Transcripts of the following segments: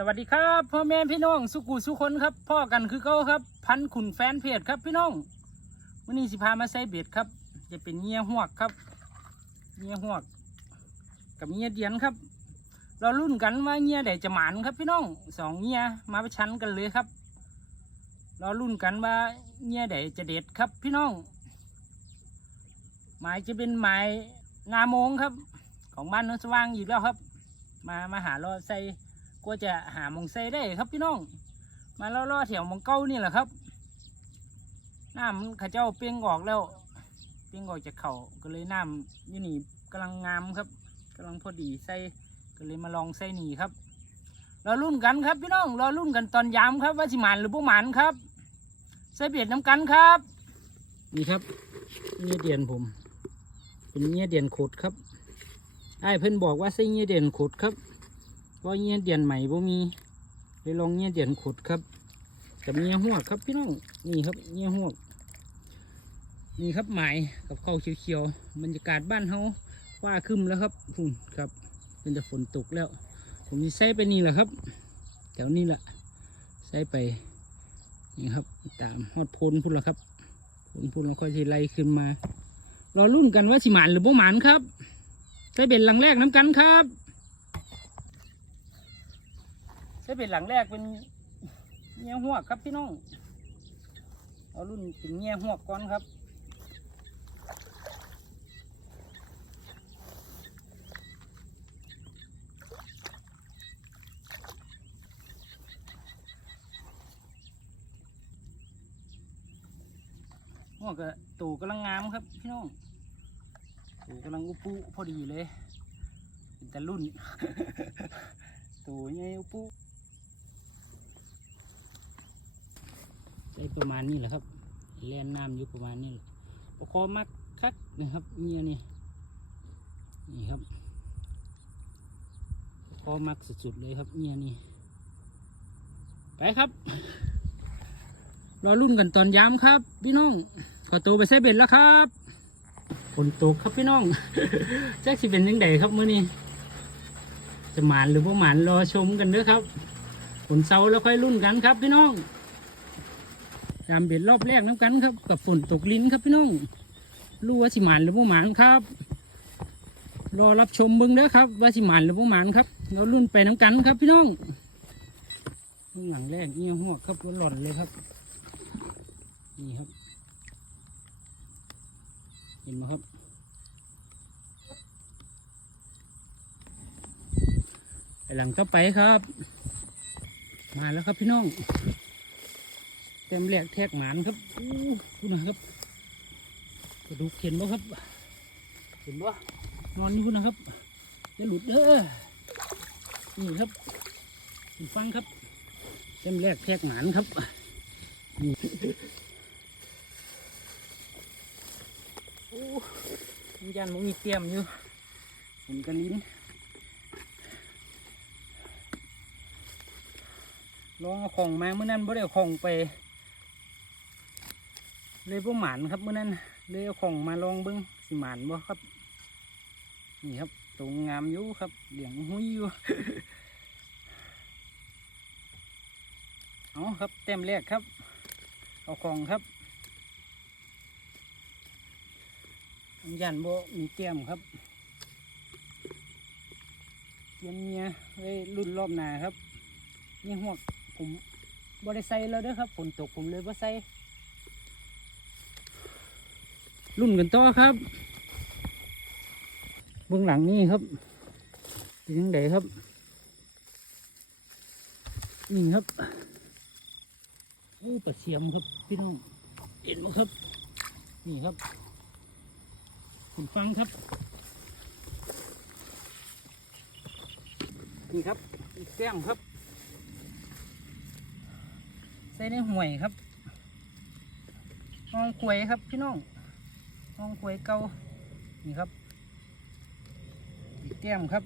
สวัสดีครับพ่อแม่พี่น้องสุกูสุคนครับพ่อกันคือเขาครับ พันขุนแฟนเพจครับพี่น้องวันนี้สิพามาใส่เบ็ดครับ จะเป็นเงี้ยหวกครับเงี้ยหวก กับเงี้ยเดียนครับ เรารุ่นกันว่าเงี้ยใดจะหมานครับพี่น้องสองเงี้ยมาประชันกันเลยครับ เรารุ่นกันว่าเงี้ยใดจะเด็ดครับพี่น้อง หมายจะเป็นหมายงาโมงครับ ของบ้านนนสว่างอีกแล้วครับ มามาหาเราใส่ กลัวจะหามองใส่ได้ครับพี่น้อง มาล่อๆแถวมองเก้านี่แหละครับน้ำมันข้าเจ้าเปลี่ยงออกแล้ว เปลี่ยงออกจากเขาก็เลยน้ำยู่นี่กำลังงามครับกำลังพอดีใส่ก็เลยมาลองใส่นี่ครับรารุ่นกันครับพี่น้องรารุ่นกันตอนยามครับ ว่าสิหมานหรือบ่หมานครับใส่เบียดน้ำกันครับ นี่ครับเงี้ยเดียนผม เป็นเงี้ยเดียนขดครับไอ้เพิ่อนบอกว่าใส่เงี้ยเดียนขดครับ เพราเงี้ยเดียนใหม่บ่มีเลยลองเงี้ยเดียนขุดครับกับเงี้ยหวครับพี่น้องนี่ครับเงี้ยหวนี่ครับหมายกับข้าวเขียวๆบรรยากาศบ้านเฮาว่าครึมแล้วครับฝุ่นครับ เป็นแต่ฝนตกแล้ว ผมมีใส่ไปนี่แหละครับแถวนี้แหละใส่ไปนี่ครับ ตามฮอดโพนพุ่นละครับโพนพุ่นเราค่อยสิไล่ขึ้นมารอรุ่นกันว่าสิหมานหรือบ่หมานครับใส่เป็นหลังแรกน้ำกันครับ ใส่เป็นหลังแรกเป็นเงี้ยหัวครับพี่น้อง เอารุ่นเป็นเงี้ยหัวก่อนครับหัวกกับตูกำลังงามครับพี่น้องโอ้กำลังอุปุพอดีเลย เป็นแต่รุ่นตัวใหญ่อุปุ ได้ประมาณนี้แหละครับแล่นน้ำอยู่ประมาณนี้แหละปคอมักคักนะครับเมียนี่นี่ครับปคอมักสุดๆเลยครับเมียนี่ไปครับรอรุ่นกันตอนย้ำครับ พี่น้องขอตัวไปเซเบ็ดแล้วครับฝนตกครับพี่น้องแจ็คสิเป็นยังไงครับมื้อนี้จะหมานหรือว่าหมานรอชมกันเด้อครับฝนเสาแล้วค่อยรุ่นกันครับพี่น้อง ยามเบ็ดรอบแรกน้ำกันครับ กับฝนตกลิ้นครับพี่น้องรู้ว่าสิหมานหรือว่าหมานครับ รอรับชมบิ้งเด้อครับ ว่าสิหมานหรือว่าหมานครับเรารุ่นไปน้ำกันครับพี่น้องหลังแรกเงี้ยหัวครับหล่อนเลยครับนี่ครับ เห็นไหมครับไปหลังก็ไปครับ มาแล้วครับพี่น้อง เต็มแหลกแทกหมานครับอู้ดูนะครับกระดูกเข็นบ่ครับ เห็นบ่นอนอยู่นะครับจะหลุดเด้อนี่ครับนี่ฟังครับเต็มแหลกแทกหมานครับนี่โอ้ยยันมันมีเตรียมอยู่เห็นกระลิ้นลองเอาของมาเมื่อนั้นบ่ได้เอาของไป เลยบ่หมานครับเมื่อนั้นเลยเอาของมาลองเบิ้งสิหมานบ่ครับ นี่ครับตรงงามอยู่ครับเหลียงหุ้ยอยู่เอาครับเต็มแรกครับ เอาของครับยันโบมีเตียมครับเตียมเมียไว้รุ่นรอบหนาครับนี่หวกผมบ่ได้ใส่แล้วเด้อครับฝนตกผมเลยบ่ใส่ รุ่นกันต่อครับ เบื้องหลังนี่ครับเป็นยังไงครับ นี่ครับโอ้ปลาเสียมครับพี่น้อง เห็นไหมครับ นี่ครับ คุณฟังครับ นี่ครับอีกแก้มครับ ใส่ในห่วยครับห้องควยครับพี่น้อง ห้องควยเก่านี่ครับอีกแก้มครับ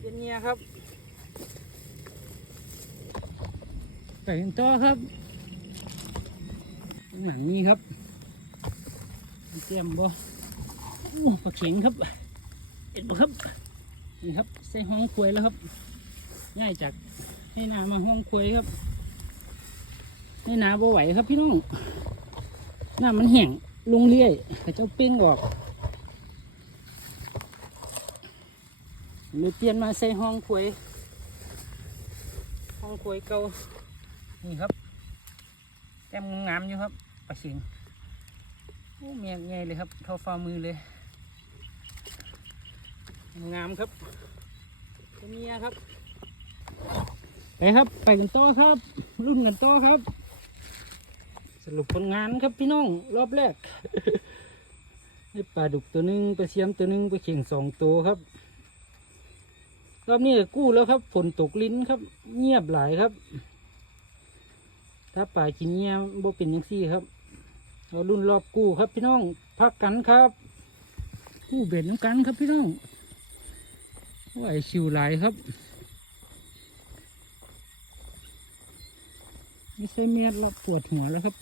เป็นเงียครับใส่ต่อครับหลังนี้ครับเตรียมบ่โอ้ปลาเข็งครับเห็นบ่ครับนี่ครับใส่ห้องควยแล้วครับง่ายจากให้นามาห้องควยครับให้นาบ่ไหวครับพี่น้อง น้ามันแห้งลงเรื่อยแต่เจ้าเป้งออกเลยเปลี่ยนมาใส่ห้องควยห้องควยเก่านี่ครับแต้มงามอยู่ครับปลาชิงโอ้เมียใหญ่เลยครับเท่าฝ่ามือเลย งามครับตัวเมียครับไปครับ ไปกันต่อครับ รุ่นกันต่อครับ รุปผลงานครับพี่น้องรอบแรกได้ปลาดุกตัวหนึ่งปลาเสียมตัวหนึ่งปลาเข่งสองตัวครับ รอบนี้ก็กู้แล้วครับฝนตกลิ้นครับ เงียบหลายครับ ถ้าป่ากินเงียบบ่เป็นยังซี่ครับเรารุ่นรอบกู้ครับพี่น้องพักกันครับ กู้เบ็ดน้ำกันครับพี่น้องไหวชิวหลายครับ ไม่ใช่เมียดเราปวดหัวแล้วครับ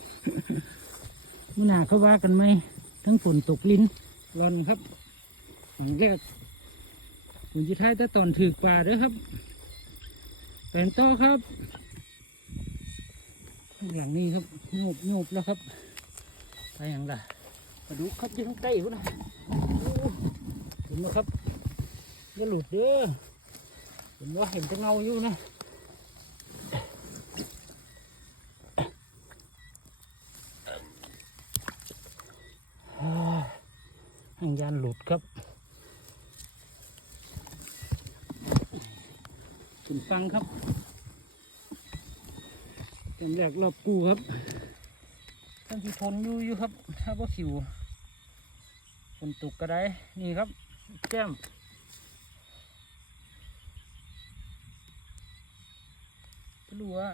มื่อหนาเขาว่ากันไหมทั้งฝนตกลิ้นร้อนครับหลังแรกผมจะท้ายแต่ตอนถือปลาด้วยครับแปนต่อครับ หลังนี้ครับโงบโงบแล้วครับไปอย่างไรมาดูครับที่ข้างใต้พุ่นะเห็นไหมครับอย่าหลุดเด้อเห็นว่าเห็นจะเงาอยู่นะอ่าหางยานหลุด ครับขึ้นฟังครับเต็มแรกรอบกู้ครับท่านที่ทนอยู่อยู่ครับ ถ้าว่าขิวฝนตกก็ได้ นี่ครับ แก้มก็รู้ว่า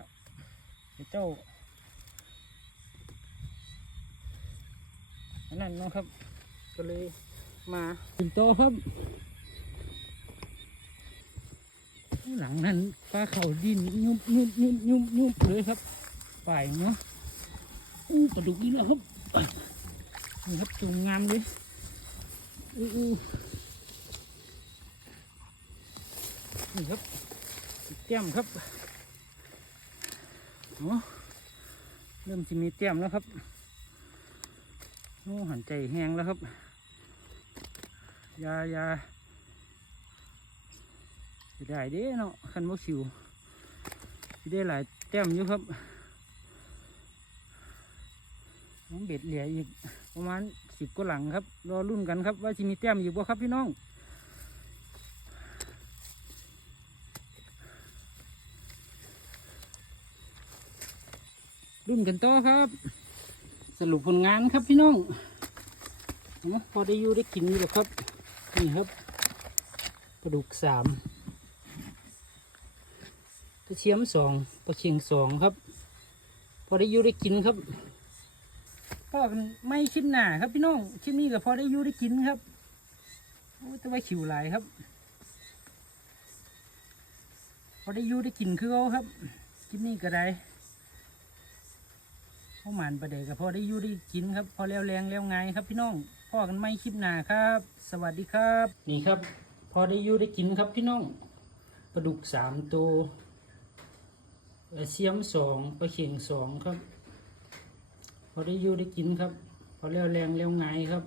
เจ้าอันนั้นเนะครับ ก็เลย มาถึงโตครับ หลังนั้นปลาเขาดินยุบยุบยุบยุบยุบเลยครับฝ่ายเนาะอู้ปลาดุกนี่แล้วครับนี่ครับจุงงามเลยอู้อู้นี่ครับแก้มครับโอ้เริ่มจะมีแก้มแล้วครับ โอ้หันใจแห้งแล้วครับ ยาอยาได้เด้เนาะคันบ่สิวได้หลายแต้มอยู่ครับน้องเบ็ดเหลืออีกประมาณสิบกว่าหลังครับ รอรุ่นกันครับว่าสิมีแต้มอยู่บ่ครับพี่น้องรุ่นกันต่อครับ สรุปผลงานครับพี่น้องพอได้อยู่ได้กินอยู่แล้วครับ นี่ครับปลาดุกสามกระเทียมสองปลาเชียงสองครับ พอได้ยูได้กินครับพ่อกันไม่คลิปหนาครับพี่น้องคลิปนี้ก็พอได้ยูได้กินครับโอ้แต่ว่าขิวหลายครับ พอได้ยูได้กินคือเขาครับคลิปนี้ก็ได้พ่อหมานประเดี๋ยวก็พอได้ยูได้กินครับ พอแล้วแรงแล้วไงครับพี่น้อง พ่อกันไม่คลิปหนาครับ สวัสดีครับ นี่ครับ พอได้อยู่ได้กินครับพี่น้องปลาดุกสามตัวเสียมสองปลาเข่งสองครับ พอได้อยู่ได้กินครับ พอแล้วแรงแล้วไงายครับ